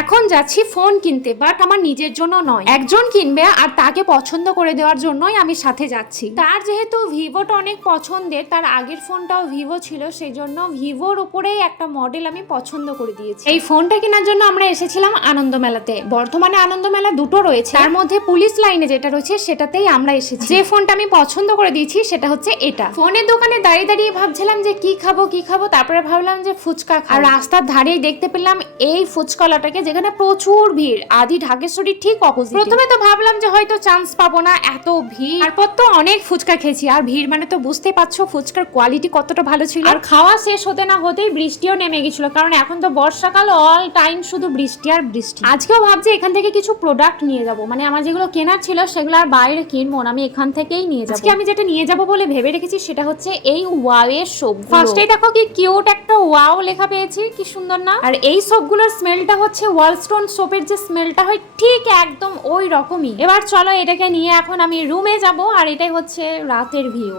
এখন যাচ্ছি ফোন কিনতে, বাট আমার নিজের জন্য নয়, একজন কিনবে আর তাকে পছন্দ করে দেওয়ার জন্যই আমি সাথে যাচ্ছি। তার যেহেতু ভিভোটা অনেক পছন্দের, তার আগের ফোনটাও ভিভো ছিল, সেই জন্য ভিভোর উপরেই একটা মডেল আমি পছন্দ করে দিয়েছি। এই ফোনটা কেনার জন্য আমরা এসেছিলাম আনন্দ মেলাতে। বর্ধমানে আনন্দ মেলা দুটো রয়েছে, তার মধ্যে পুলিশ লাইনে যেটা রয়েছে সেটাতেই আমরা এসেছি। যে ফোনটা আমি পছন্দ করে দিয়েছি সেটা হচ্ছে এটা। ফোনের দোকানে দাঁড়িয়ে দাঁড়িয়ে ভাবছিলাম যে কি খাবো, তারপরে ভাবলাম যে ফুচকা খাই। আর রাস্তার ধারেই দেখতে পেলাম এই ফুচকালাটাকে, যেখানে প্রচুর ভিড়, আদি ঢাকেশ্বরী ঠিক অপোজিট। প্রথমে তো ভাবলাম যে হয়তো চান্স পাবো না, এত ভিড়। তারপর তো অনেক ফুচকা খেয়েছি, আর ভিড় মানে তো বুঝতেই পারছো ফুচকার কোয়ালিটি কতটা ভালো ছিল। আর খাওয়া শেষ হতে না হতেই বৃষ্টিও নেমে গেছিল, কারণ এখন তো বর্ষাকাল, অল টাইম শুধু বৃষ্টি আর বৃষ্টি। আজকেও ভাবছি এখান থেকে কিছু প্রোডাক্ট নিয়ে যাব, মানে আমার যেগুলো কেনার ছিল সেগুলো আর বাইরে কিনবো না, আমি এখান থেকেই নিয়ে যাবো। আজকে আমি যেটা নিয়ে যাব বলে ভেবে রেখেছি সেটা হচ্ছে এই ওয়াও এর সোপ। ফার্স্টেই দেখো কি কিউট একটা ওয়াও লেখা পেয়েছি, কি সুন্দর না? আর এই সোপগুলোর স্মেলটা হচ্ছে ওয়ালস্টোন সোপের যে স্মেলটা হয় ঠিক একদম ওই রকমই। এবার চলো এটাকে নিয়ে এখন আমি রুমে যাব, আর এটাই হচ্ছে রাতের ভিউ।